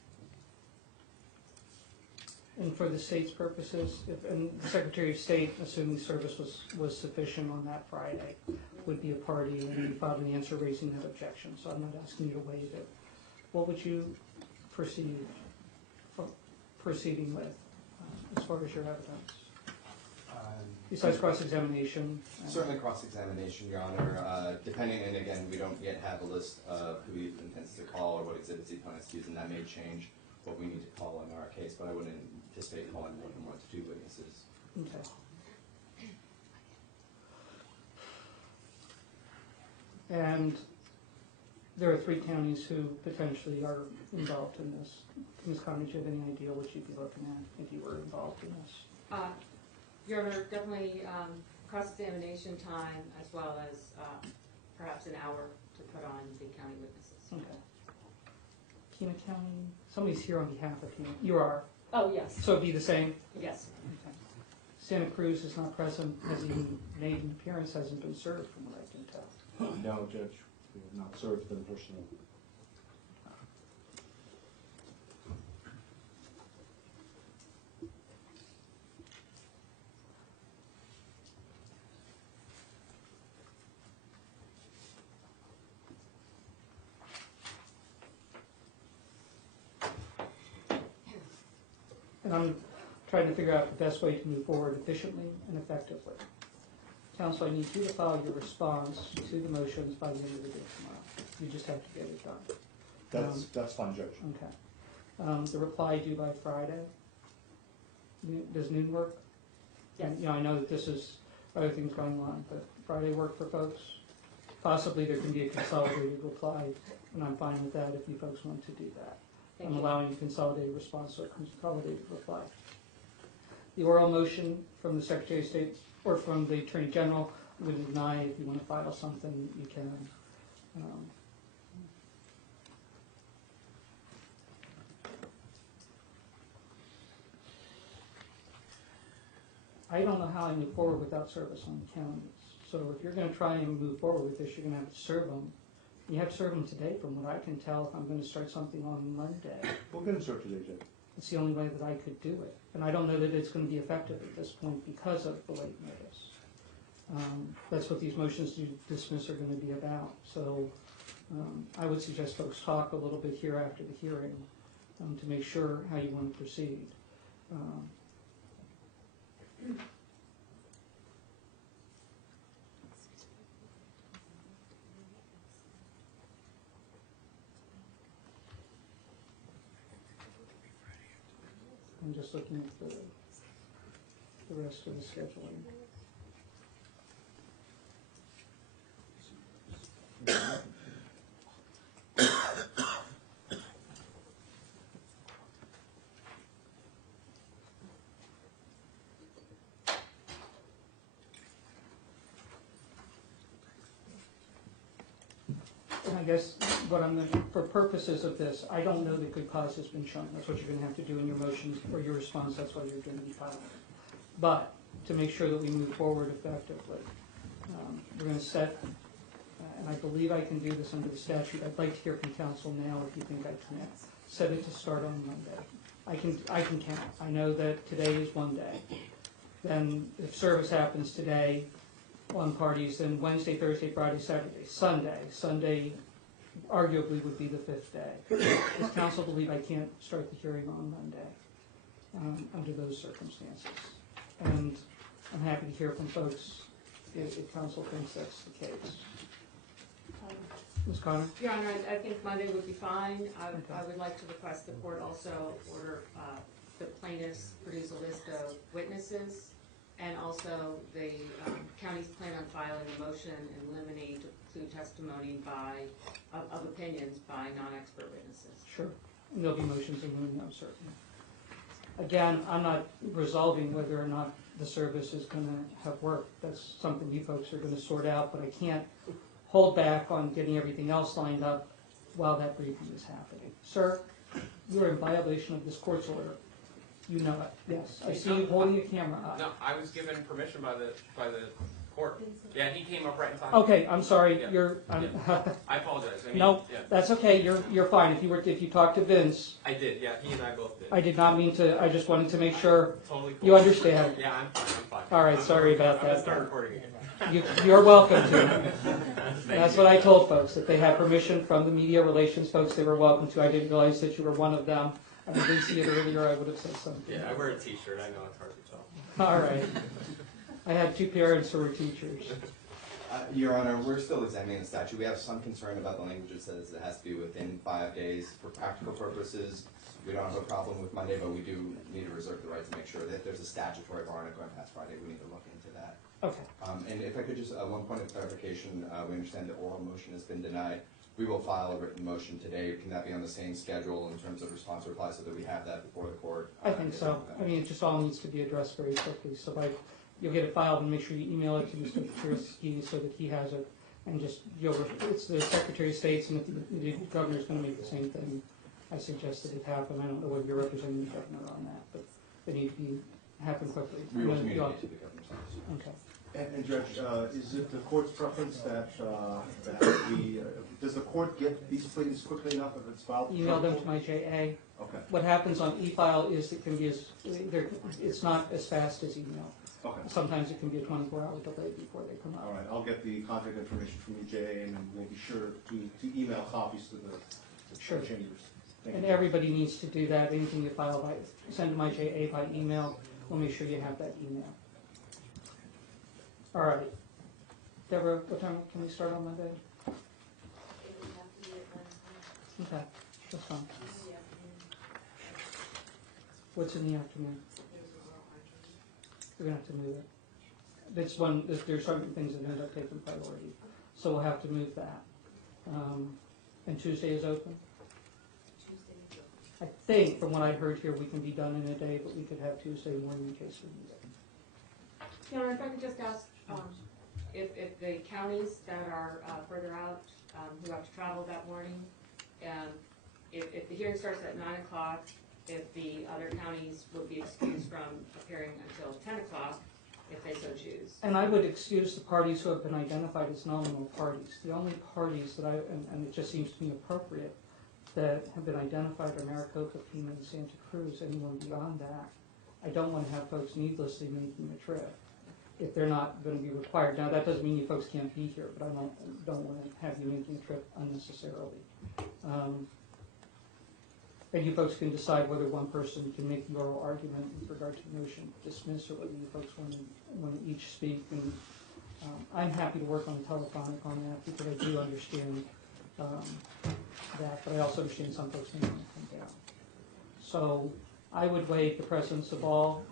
And for the state's purposes, and the Secretary of State, assuming service was sufficient on that Friday, would be a party, and you filed an answer raising that objection, so I'm not asking you to waive it. What would you proceeding with, as far as your evidence? Besides cross-examination? Certainly cross-examination, Your Honor, depending, and again, we don't yet have a list of who he intends to call or what exhibits he plans to use, and that may change what we need to call in our case, but I wouldn't anticipate calling more than 1 to 2 witnesses. Okay. And there are 3 counties who potentially are involved in this. Ms. Conner, do you have any idea what you'd be looking at if you were involved in this? Your Honor, definitely cross-examination time as well as perhaps an hour to put on the county witnesses. Okay. Pima County, somebody's here on behalf of Pima. You are. Oh, yes, So it'd be the same? yes. Okay. Santa Cruz is not present, has even made an appearance, hasn't been served from what I can tell. No, Judge, we have not served them personally. And I'm trying to figure out the best way to move forward efficiently and effectively. Counsel, I need you to file your response to the motions by the end of the day tomorrow. You just have to get it done. That's fine, Judge. Okay. The reply due by Friday. Does noon work? Yes. And, I know that this is other things going on, but Friday work for folks? Possibly there can be a consolidated reply, and I'm fine with that if you folks want to do that. Thank I'm you. allowing a consolidated response or a consolidated reply. The oral motion from the Secretary of State or from the Attorney General would deny. If you want to file something, you can. I don't know how I move forward without service on the counties. So if you're going to try and move forward with this, you're going to have to serve them. You have to serve them today, from what I can tell, if I'm going to start something on Monday. We'll get it served today, Judge. It's the only way that I could do it. And I don't know that it's going to be effective at this point because of the late notice. That's what these motions to dismiss are going to be about. So I would suggest folks talk a little bit here after the hearing to make sure how you want to proceed. I'm just looking at the rest of the scheduling. And I guess what I'm going to, for purposes of this, I don't know that good cause has been shown. That's what you're going to have to do in your motions or your response. That's what you're going to be filing. But to make sure that we move forward effectively, we're going to set, and I believe I can do this under the statute. I'd like to hear from counsel now if you think I can. Set it to start on Monday. I can count. I know that today is one day. Then if service happens today on parties, then Wednesday, Thursday, Friday, Saturday, Sunday. Sunday arguably would be the 5th day. Does counsel believe I can't start the hearing on Monday under those circumstances? And I'm happy to hear from folks if counsel thinks that's the case. Ms. Conner? Your Honor, I think Monday would be fine. I Okay. would like to request the court also order the plaintiffs produce a list of witnesses, and also the counties plan on filing a motion in limine to include testimony of opinions by non-expert witnesses. Sure. And there'll be motions in room, I'm certain. Again, I'm not resolving whether or not the service is going to have worked. That's something you folks are going to sort out, but I can't hold back on getting everything else lined up while that briefing is happening. Sir, you are in violation of this court's order. You know it. Yes. I see you holding your camera up. No, I was given permission by the court. Yeah, he came up right in time. Okay, I'm sorry. Yeah. You're. I apologize. I mean, No, yeah. that's okay. You're fine. If you talked to Vince, I did. Yeah, he and I both did. I did not mean to. I just wanted to make sure Totally cool. you understand. Yeah, I'm fine. All right, sorry about I'm gonna that. start recording again. You're welcome to. And that's what I told folks, that they had permission from the media relations folks, they were welcome to. I didn't realize that you were one of them. I didn't see it earlier, I would have said something. Yeah, I wear a t-shirt. I know it's hard to tell. All right. I had two parents who were teachers. Your Honor, we're still examining the statute. We have some concern about the language that says it has to be within 5 days. For practical purposes, we don't have a problem with Monday, but we do need to reserve the right to make sure that if there's a statutory bar on it going past Friday, we need to look into that. Okay. And if I could just, one point of clarification, we understand the oral motion has been denied. We will file a written motion today. Can that be on the same schedule in terms of response or reply so that we have that before the court? I think so. I mean, it just all needs to be addressed very quickly. So you'll get it filed and make sure you email it to Mr. Kursky so that he has it. And just, it's the Secretary of State's, and if the governor's going to make the same thing, I suggest that it happen. I don't know whether you're representing the governor on that, but they need to happen quickly. We will communicate to the governor's office. Okay. And Judge, is it the court's preference that does the court get these pleadings quickly enough if it's filed? Email them to my JA. Okay, What happens on e-file is it can be it's not as fast as email. okay. Sometimes it can be a 24-hour delay before they come All out. right, I'll get the contact information from you, Jay, and then we'll be sure to email copies to the Sure. chambers. Thank And you. everybody needs to do that. Anything you file send to my JA by email. We'll make sure you have that email. All right. Deborah, what time can we start on Monday? Okay, that's fine. What's in the afternoon? We're gonna have to move it. There's certain things that end up taking priority, so we'll have to move that. And Tuesday is open? I think, from what I heard here, we can be done in a day, but we could have Tuesday morning in case we need it. Your Honor, if I could just ask, if the counties that are further out, who have to travel that morning, if the hearing starts at 9 o'clock, if the other counties would be excused from appearing until 10 o'clock, if they so choose. And I would excuse the parties who have been identified as nominal parties. The only parties that and it just seems to me appropriate, that have been identified are Maricopa, Pima, and Santa Cruz. Anyone beyond that, I don't want to have folks needlessly making a trip if they're not going to be required. Now, that doesn't mean you folks can't be here, but I don't want to have you making a trip unnecessarily. And you folks can decide whether one person can make the oral argument with regard to the motion to dismiss, or whether you folks want to each speak. And I'm happy to work on the telephonic on that because I do understand that, but I also understand some folks may want to come down. So I would waive the presence of all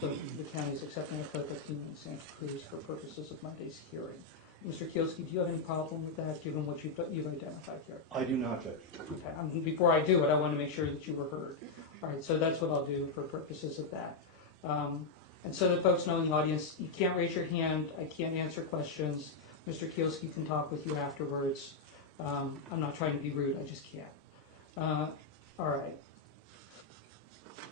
the counties except Maricopa, Pima, and Santa Cruz for purposes of Monday's hearing. Mr. Kielski, do you have any problem with that, given what you've identified here? I do not, Judge. Okay. Before I do it, I want to make sure that you were heard. All right, so that's what I'll do for purposes of that. And so that folks know in the audience, you can't raise your hand, I can't answer questions. Mr. Kielski can talk with you afterwards. I'm not trying to be rude, I just can't. All right.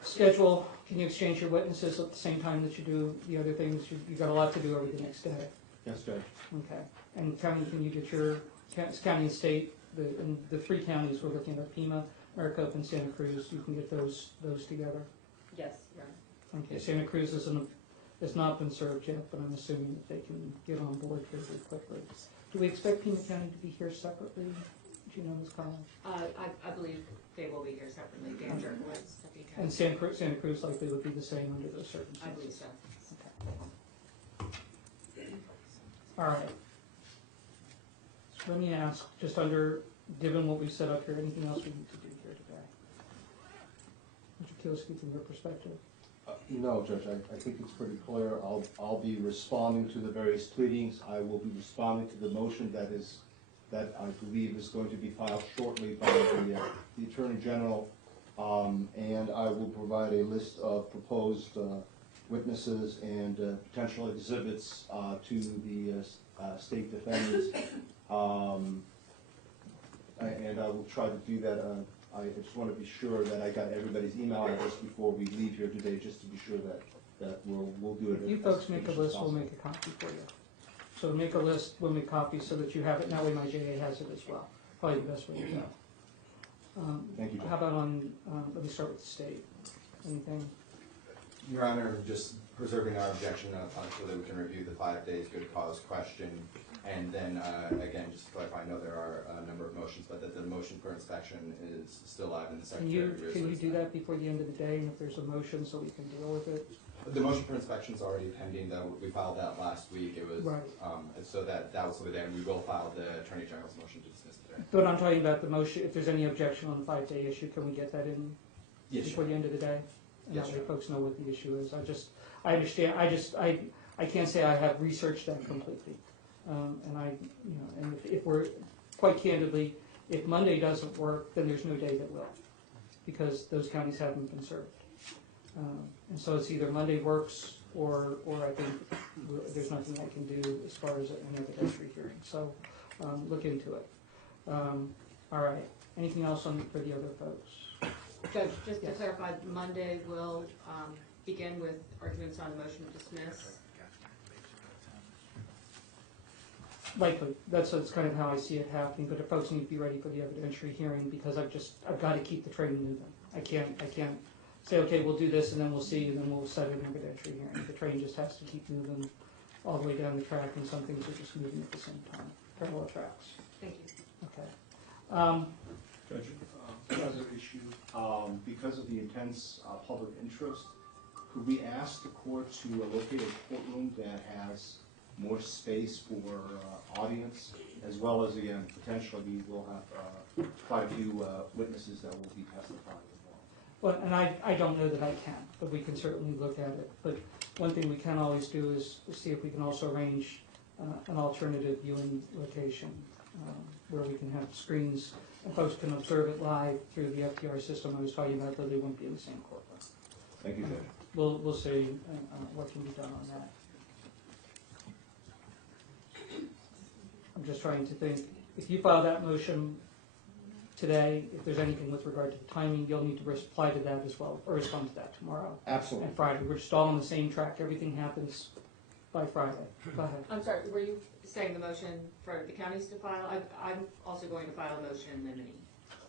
Schedule, can you exchange your witnesses at the same time that you do the other things? You've got a lot to do over the next day. Yes, Judge. Okay. And county, can you get your, county and state, the three counties we're looking at, Pima, Maricopa, and Santa Cruz, you can get those together? Yes, Your Honor. Okay, Santa Cruz has not been served yet, but I'm assuming that they can get on board very quickly. Do we expect Pima County to be here separately? Do you know, Ms. Collins? I believe they will be here separately. Dan Jerkowitz, Deputy County. And Santa Cruz likely would be the same under those circumstances? I believe so. All right. So let me ask, just given what we've set up here, anything else we need to do here today? Mr. Kielski, from your perspective? No, Judge, I think it's pretty clear. I'll be responding to the various pleadings. I will be responding to the motion that I believe is going to be filed shortly by the Attorney General. And I will provide a list of proposed witnesses and potential exhibits to the state defendants. And I will try to do that. I just want to be sure that I got everybody's email address before we leave here today, just to be sure that we'll do it. If you folks make a list, we'll make a copy for you. So make a list, we'll make copies so that you have it. That way my JA has it as well. Probably the best way to go. Thank you. How about let me start with the state. Anything? Your Honor, just preserving our objection so that we can review the 5 days good cause question. And then, again, just to clarify, I know there are a number of motions, but that the motion for inspection is still live in the Secretary. Can you do that before the end of the day, and if there's a motion so we can deal with it? The motion for inspection is already pending, though. We filed that last week. It was, Right. so that was over there, and we will file the Attorney General's motion to dismiss today. But I'm talking about the motion, if there's any objection on the 5-day issue, can we get that in Yes, before the end of the day? And Yes, that way sure. folks know what the issue is. I understand, I can't say I have researched that completely. And and if we're, quite candidly, if Monday doesn't work, then there's no day that will, because those counties haven't been served. And so it's either Monday works, or I think there's nothing I can do as far as an evidentiary hearing. So look into it. All right. Anything else for the other folks? Judge, just to Yes. clarify, Monday will begin with arguments on the motion to dismiss. Likely. That's kind of how I see it happening, but the folks need to be ready for the evidentiary hearing, because I've got to keep the train moving. I can't say, okay, we'll do this and then we'll see, and then we'll set an evidentiary hearing. The train just has to keep moving all the way down the track, and some things are just moving at the same time. Parallel tracks. Thank you. Okay. Judge, another issue, because of the intense public interest, could we ask the court to locate a courtroom that has more space for audience, as well as, again, potentially we will have quite a few witnesses that will be testifying as well? Well, and I don't know that I can, but we can certainly look at it. But one thing we can always do is see if we can also arrange an alternative viewing location where we can have screens and folks can observe it live through the FTR system I was talking about, though they wouldn't be in the same courtroom. Thank you, Judge. We'll see what can be done on that. I'm just trying to think, if you file that motion today, if there's anything with regard to the timing, you'll need to reply to that as well, or respond to that tomorrow Absolutely. and Friday. We're just all on the same track. Everything happens by Friday. Go ahead. I'm sorry, were you saying the motion for the counties to file? I'm also going to file a motion in limine.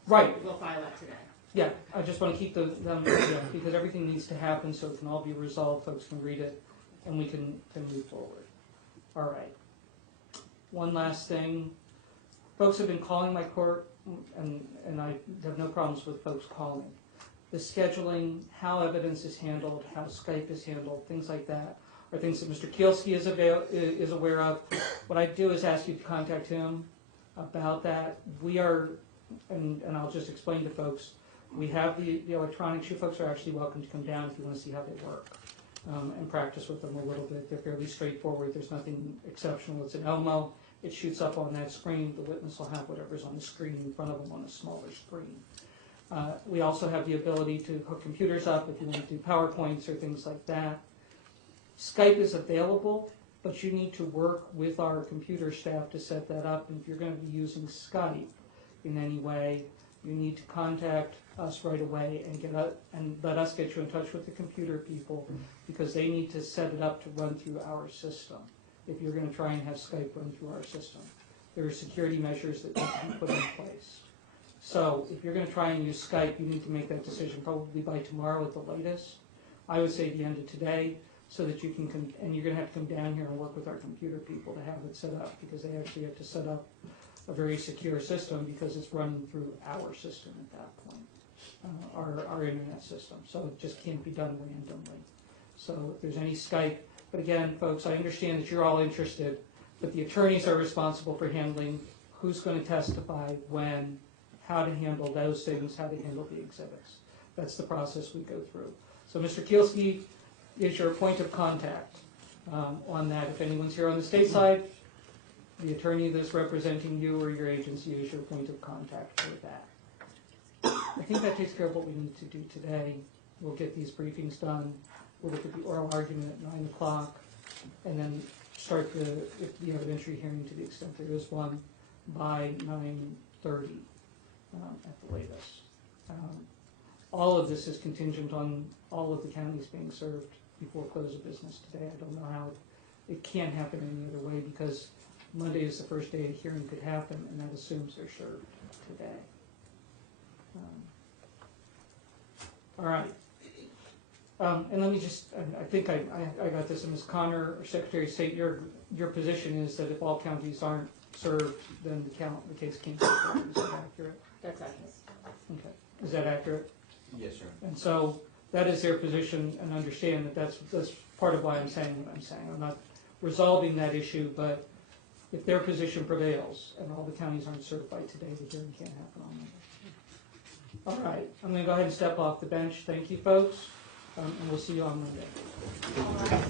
Right. We'll file that today. Yeah, I just want to keep them, because everything needs to happen so it can all be resolved, folks can read it, and we can move forward. All right. One last thing. Folks have been calling my court, and I have no problems with folks calling. The scheduling, how evidence is handled, how Skype is handled, things like that, are things that Mr. Kielski is aware of. What I do is ask you to contact him about that. We are, and I'll just explain to folks, we have the electronics. You folks are actually welcome to come down if you want to see how they work and practice with them a little bit. They're fairly straightforward. There's nothing exceptional. It's an Elmo. It shoots up on that screen. The witness will have whatever's on the screen in front of them on a smaller screen. We also have the ability to hook computers up if you want to do PowerPoints or things like that. Skype is available, but you need to work with our computer staff to set that up. And if you're going to be using Skype in any way, you need to contact us right away and let us get you in touch with the computer people, because they need to set it up to run through our system if you're going to try and have Skype run through our system. There are security measures that need to be put in place. So if you're going to try and use Skype, you need to make that decision probably by tomorrow at the latest. I would say the end of today, so that you can come, and you're going to have to come down here and work with our computer people to have it set up, because they actually have to set up a very secure system, because it's running through our system at that point, our internet system. So it just can't be done randomly. So if there's any Skype, but again, folks, I understand that you're all interested, but the attorneys are responsible for handling who's going to testify, when, how to handle those things, how to handle the exhibits. That's the process we go through. So Mr. Kielski is your point of contact on that. If anyone's here on the state side, the attorney that's representing you or your agency is your point of contact for that. I think that takes care of what we need to do today. We'll get these briefings done. We'll look at the oral argument at 9 o'clock, and then start the evidentiary hearing, to the extent there is one, by 9:30 at the latest. All of this is contingent on all of the counties being served before close of business today. I don't know how it can't happen any other way, because Monday is the first day a hearing could happen, and that assumes they're served today. All right. And let me just, I think I got this, and Ms. Connor, or Secretary of State, your position is that if all counties aren't served, then the case can't be served. Is that accurate? That's accurate. Okay. Is that accurate? Yes, sir. And so that is their position, and understand that that's part of why I'm saying what I'm saying. I'm not resolving that issue, but if their position prevails and all the counties aren't certified today, the hearing can't happen on Monday. All right, I'm gonna go ahead and step off the bench. Thank you, folks, and we'll see you on Monday.